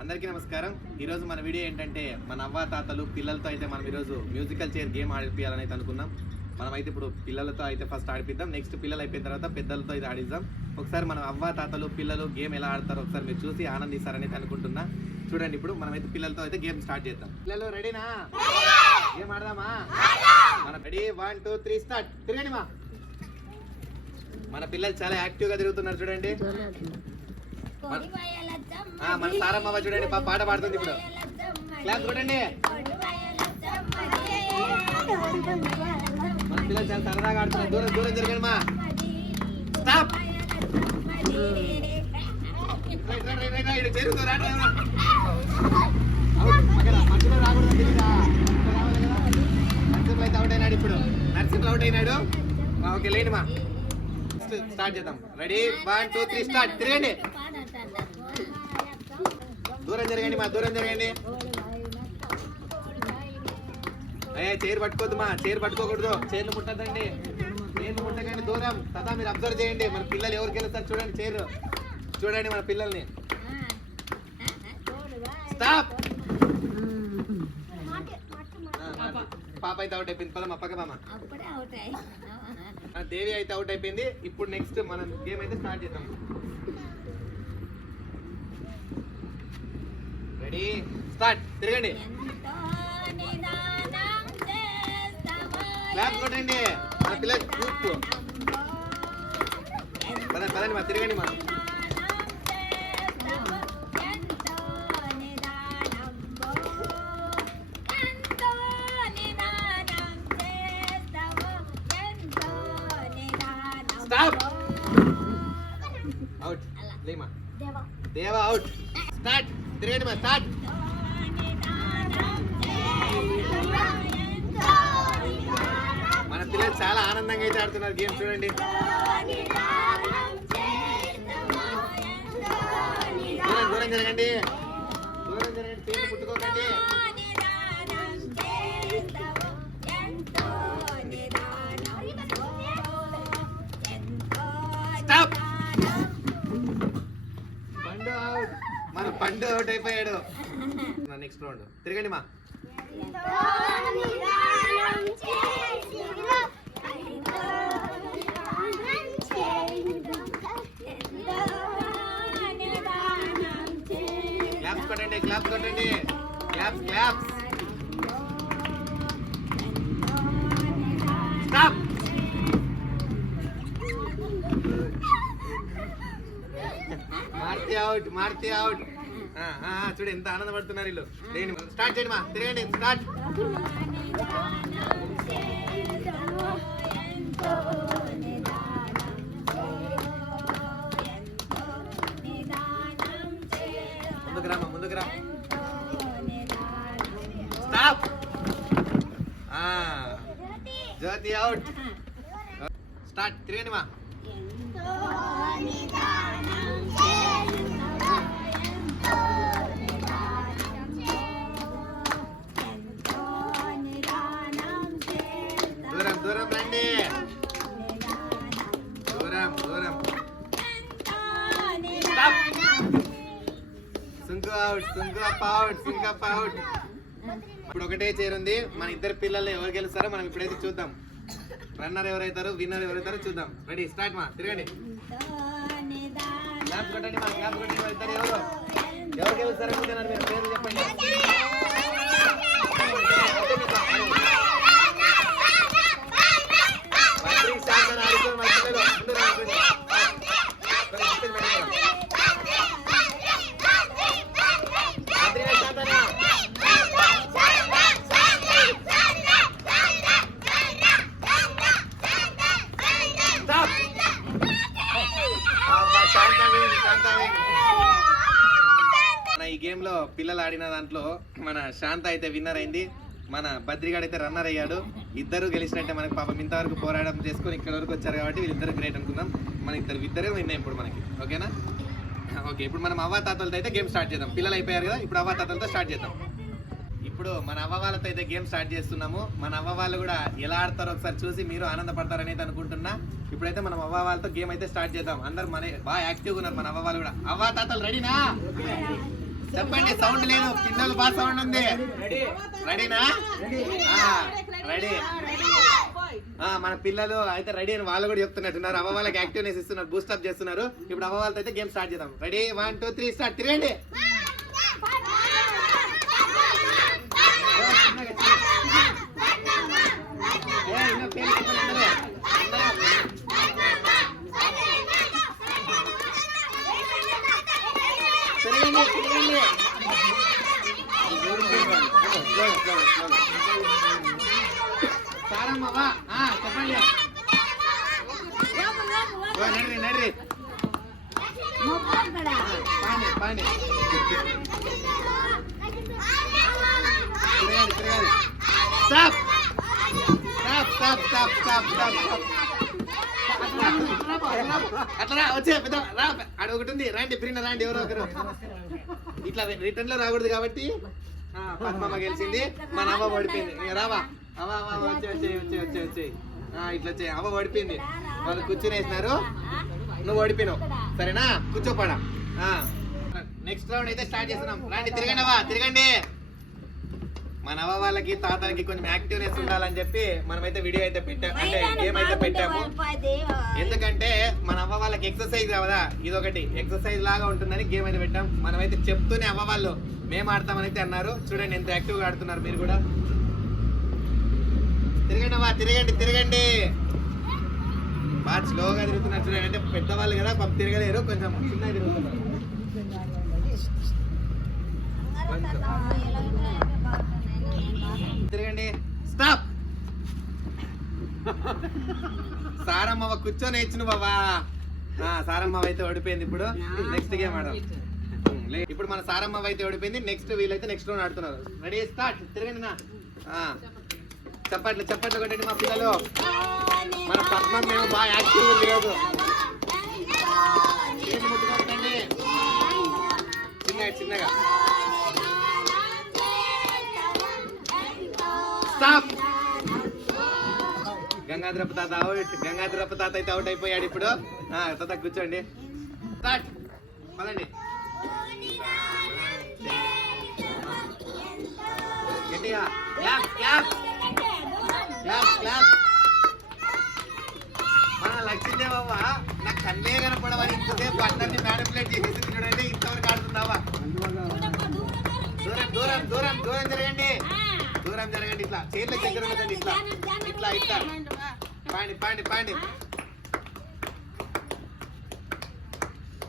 అందరికీ నమస్కారం. ఈరోజు మన వీడియో ఏంటంటే మన అవ్వ తాతలు పిల్లలతో అయితే మనం ఈరోజు మ్యూజికల్ చైర్ గేమ్ ఆడిపియాలని అయితే అనుకున్నాం. మనం అయితే ఇప్పుడు పిల్లలతో అయితే ఫస్ట్ ఆడిపిద్దాం. నెక్స్ట్ పిల్లలు అయిపోయిన తర్వాత పెద్దలతో అయితే ఆడిద్దాం. ఒకసారి మనం అవ్వ తాతలు పిల్లలు గేమ్ ఎలా ఆడతారో ఒకసారి మీరు చూసి ఆనందిస్తారని అనుకుంటున్నా. చూడండి ఇప్పుడు మనం అయితే పిల్లలతో అయితే గేమ్ స్టార్ట్ చేద్దాం. పిల్లలు రెడీనా? గేమ్ ఆడదామా? మన ready? One two three start. తిరగండి మా. మన పిల్లలు చాలా యాక్టివ్గా తిరుగుతున్నారు చూడండి. మన సారమ్మ చూడండి పాట పాడుతుంది ఇప్పుడు. క్లాస్ కొట్టండి. మన పిల్లలు చాలా సరదాగా ఆడుతున్నారు. దూరం దూరం జరగండి మా. స్టాప్. రాకూడదు ఇప్పుడు. నర్సింహ్ అవుట్ అయినాడు. ఓకే లేండి మా స్టార్ట్ చేద్దాం. Ready one two three start తిరగండి. దూరం జరగండి మా దూరం జరగండి అయ్యే చైర్ పట్టుకోవద్దు మా చైర్ పట్టుకోకూడదు. చైర్లు ముట్టద్దండి. చైర్లు ముట్టకండి దూరం. తదా మీరు అబ్జర్వ్ చేయండి. మన పిల్లలు ఎవరికి గెలుస్తారు చూడండి చైర్. చూడండి మన పిల్లల్ని. స్టాప్ పాప అయితే అవుట్ అయిపోయింది. పదమ్మా పక్క దేవి అయితే అవుట్ అయిపోయింది. ఇప్పుడు నెక్స్ట్ మనం గేమ్ అయితే స్టార్ట్ చేద్దాం. రెడీ స్టార్ట్ తిరగండి. క్లాప్ కొట్టండి. మన పిల్లలు పదండి పదండి మా తిరగండి మా. స్టాప్ అవుట్ లేమా దేవా దేవా అవుట్ స్టార్ట్ తిరగండి మా స్టార్ట్ మన పిల్లలు చాలా ఆనందంగా అయితే ఆడుతున్నారు గేమ్ చూడండి. దూరం దూరం జరగండి. దూరం జరగండి. పేరు పుట్టుకోకండి. పండు అవుట్ అయిపోయాడు. నెక్స్ట్ రౌండ్ తిరగండి మా. క్లాప్స్ కొట్టండి క్లాప్స్ కొట్టండి. క్లాప్స్ క్లాప్స్ స్టాప్ మార్తి అవుట్ మార్తి అవుట్ చూడు ఎంత ఆనందపడుతున్నారు వీళ్ళు. లేండి స్టార్ట్ చేయండి మా తిరగండి. స్టార్ట్. ముందుకు రా ముందుకు రా. స్టాప్. జ్యోతి అవుట్ స్టార్ట్ తిరగండి మా. ఇప్పుడు ఒకటే చేరుంది మన ఇద్దరు పిల్లలు ఎవరు గెలుస్తారో మనం ఇప్పుడైతే చూద్దాం. రన్నర్ ఎవరైతారో విన్నర్ ఎవరైతారో చూద్దాం. రెడీ స్టార్ట్ మా. తిరగండి. క్లాప్ కొట్టండి మా క్లాప్ కొట్టండి ఎవరు? ఎవరు గెలుస్తారో మీరు పేరు చెప్పండి. గేమ్లో పిల్లలు ఆడిన దాంట్లో మన శాంత అయితే విన్నర్ అయింది. మన బద్రిగాడ్ అయితే రన్నర్ అయ్యాడు. ఇద్దరు గెలిచినట్టే మనకి పాపం ఇంతవరకు పోరాటం చేసుకొని ఇక్కడ వరకు వచ్చారు కాబట్టి వీళ్ళిద్దరు గ్రేట్ అనుకుందాం. మన ఇద్దరు ఇద్దరే విన్నాయి ఇప్పుడు మనకి. ఓకేనా? ఓకే ఇప్పుడు మనం అవ్వ తాతలతో అయితే గేమ్ స్టార్ట్ చేద్దాం. పిల్లలు అయిపోయారు కదా ఇప్పుడు అవ్వ తాతలతో స్టార్ట్ చేద్దాం. ఇప్పుడు మన అవ్వ వాళ్ళతో అయితే గేమ్ స్టార్ట్ చేస్తున్నాము. మన అవ్వ వాళ్ళు కూడా ఎలా ఆడతారో ఒకసారి చూసి మీరు ఆనందపడతారని అయితే అనుకుంటున్నా. ఇప్పుడైతే మనం అవ్వ వాళ్ళతో గేమ్ అయితే స్టార్ట్ చేద్దాం. అందరు మన బాగా యాక్టివ్గా ఉన్నారు మన అవ్వ వాళ్ళు కూడా. అవ్వ తాతలు రెడీనా చెప్పండి సౌండ్ లేదు. పిల్లలు బాగా సౌండ్ ఉంది. రెడీనా రెడీ మన పిల్లలు అయితే రెడీ అని వాళ్ళు కూడా చెప్తున్నట్టున్నారు అవ్వ వాళ్ళకి యాక్టివ్నెస్ ఇస్తున్నారు బూస్ట్ అప్ చేస్తున్నారు. ఇప్పుడు అవ్వ వాళ్ళతో అయితే గేమ్ స్టార్ట్ చేద్దాం. Ready one two three start తిరగండి ఏ, ఇంకా పేరు చెప్పండి అందరూ. తిరగండి తిరగండి స్లోగా, స్లోగా, స్లోగా. సారమ్మవ్వ, ఆ, చెప్పండి. ఓ, నడ్రి నడ్రి పాండి పాండి. తిరగాలి తిరగాలి. Stop. Stop stop stop stop stop అట్లా వచ్చే పెద్ద రా. ఆడ ఒకటి ఉంది. రండి ప్రిన్న రండి ఎవరో ఒకరు. ఇట్లా రిటర్న్లో రాకూడదు కాబట్టి ఆ, పద్మమ్మ గెలిచింది. మా అవ్వ ఓడిపోయింది. ఇక రావా? అవ్వ అవ్వ, వచ్చే వచ్చే వచ్చే వచ్చే వచ్చే. ఇట్లా వచ్చే అవ్వ ఓడిపోయింది. వాళ్ళు కూర్చుని వేసినారు. నువ్వు ఓడిపోయినావు. సరేనా? కూర్చోపడా నెక్స్ట్ రౌండ్ అయితే స్టార్ట్ చేస్తున్నాం. రండి తిరగండి అవ్వ తిరగండి. మన అవ్వ వాళ్ళకి తాతలకి కొంచెం యాక్టివ్నెస్ ఉండాలని చెప్పి మనమైతే వీడియో అయితే పెట్టాం అంటే గేమ్ అయితే పెట్టాము. ఎందుకంటే మన అవ్వ వాళ్ళకి ఎక్సర్సైజ్ కదా ఇదొకటి. ఎక్సర్సైజ్ లాగా ఉంటుందని గేమ్ అయితే పెట్టాం. మనమైతే చెప్తూనే అవ్వ వాళ్ళు మేము ఆడతామని అయితే అన్నారు. చూడండి ఎంత యాక్టివ్గా ఆడుతున్నారు మీరు కూడా. తిరగండి అవ్వ తిరగండి తిరగండి. బాగా స్లోగా తిరుగుతున్నారు చూడండి. అంటే పెద్దవాళ్ళు కదా పాపం తిరగలేరు కొంచెం చిన్నగా తిరుగుతున్నారు. తిరగండి. స్టాప్. సారమ్మ కూర్చొని ఇచ్చిన బాబా సారమ్మ అయితే ఓడిపోయింది ఇప్పుడు. నెక్స్ట్ గేమ్ ఆడదాం. ఇప్పుడు మన సారమ్మ అయితే ఓడిపోయింది. నెక్స్ట్ వీళ్ళైతే నెక్స్ట్ రౌండ్ ఆడుతున్నారు. రెడీ స్టార్ట్ తిరగండి నా. చెప్పండి చెప్పండి కొట్టండి మా పిల్లలు. మన పద్మం మేము బాగా యాక్టివ్ లేదు చిన్నగా చిన్నగా. స్టాప్ గంగాధరప్ప తాత అవుట్ గంగాధరప్ప తాత అయితే అవుట్ అయిపోయాడు ఇప్పుడు. తాత కూర్చోండి. స్టార్ట్ పదండి. గట్టిగా. Clap clap. మన లక్ష్మీదేవవ్వ నాకు కన్నే కనపడవని ఇంతసేపు అందరినీ మ్యానిపులేట్ చేసేసి చూడండి ఇంతవరకు ఆడుతున్నావా? దూరం దూరం దూరం దూరం జరగండి. దూరం జరగండి ఇట్లా. చేతుల దగ్గర ఉండదండి ఇట్లా. ఇట్లా ఇట్లా. పాండి పాండి పాండి.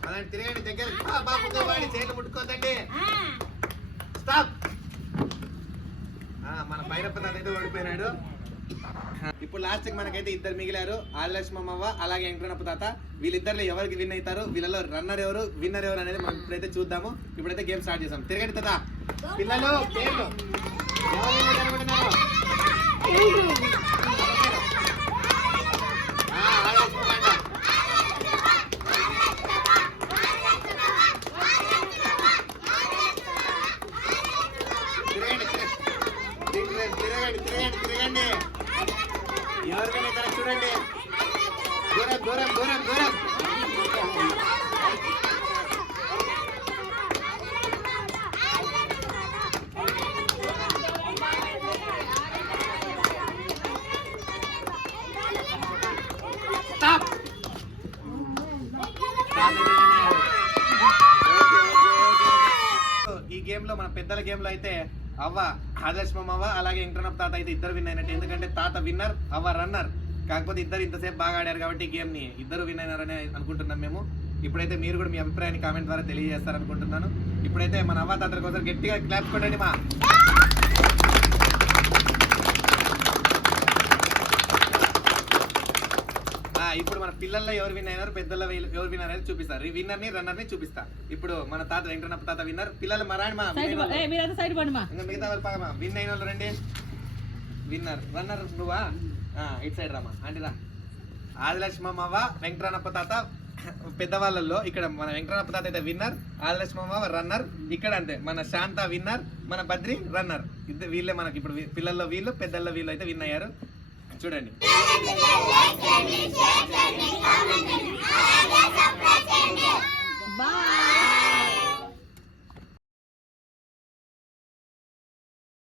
అలాంటి తిరగండి దగ్గర. బాబుతో వాడి చేతులు ముట్టుకోదండి స్టాప్. మన భైరప్ప తాత అయితే ఓడిపోయినాడు. ఇప్పుడు లాస్ట్ మనకైతే ఇద్దరు మిగిలారు. ఆదిలక్ష్మమ్మ అలాగే వెంకటనప్ప తాత. వీళ్ళిద్దరు ఎవరికి విన్ అవుతారు? వీళ్ళలో రన్నర్ ఎవరు? విన్నర్ ఎవరు అనేది మనం ఇప్పుడైతే చూద్దాము. ఇప్పుడైతే గేమ్ స్టార్ట్ చేసాం తిరగండి తాత. పిల్లలు పేర్లు ఎవరు దూరం దూరం దూరం. ఈ గేమ్లో మన పెద్దల గేమ్లో అయితే అవ్వ ఆదర్శ్ అవ్వ అలాగే ఇంటర్నప్ తాత అయితే ఇద్దరు విన్ అయినట్టు. ఎందుకంటే తాత విన్నర్ అవ్వ రన్నర్. కాకపోతే ఇద్దరు ఇంతసేపు బాగా ఆడారు కాబట్టి ఈ గేమ్ని ఇద్దరు విన్ అయినారని అనుకుంటున్నాం మేము. ఇప్పుడైతే మీరు కూడా మీ అభిప్రాయాన్ని కామెంట్ ద్వారా తెలియజేస్తారనుకుంటున్నాను. ఇప్పుడైతే మన అవ్వ తాతల కోసం గట్టిగా క్లాప్ కొట్టండి మా. ఇప్పుడు మన పిల్లల్లో ఎవరు విన్ అయినారు పెద్దల్లో ఎవరు విన్నర్ అనేది చూపిస్తారు ఈ విన్నర్ని రన్నర్ని చూపిస్తా. ఇప్పుడు మన తాత వెంకటనప్ప తాత విన్నర్. పిల్లలు మరాణి మా సైడ్ మిగతా వాళ్ళు పక్కన విన్ అయిన వాళ్ళు రండి. విన్నర్. రన్నర్ నువ్వా? ఇటు సైడ్ రామా అంటే రా. ఆదిలక్ష్మమ్మ వెంకటరణప్ప తాత పెద్దవాళ్ళల్లో ఇక్కడ మన వెంకటరణప్ప తాత అయితే విన్నర్ ఆదిలక్ష్మమ్మ రన్నర్ ఇక్కడ అంతే. మన శాంత విన్నర్ మన బద్రి రన్నర్ ఇద్దరు వీళ్ళే మనకి ఇప్పుడు పిల్లల్లో వీళ్ళు పెద్దల్లో వీళ్ళు అయితే విన్ అయ్యారు. చూడండి. బాయ్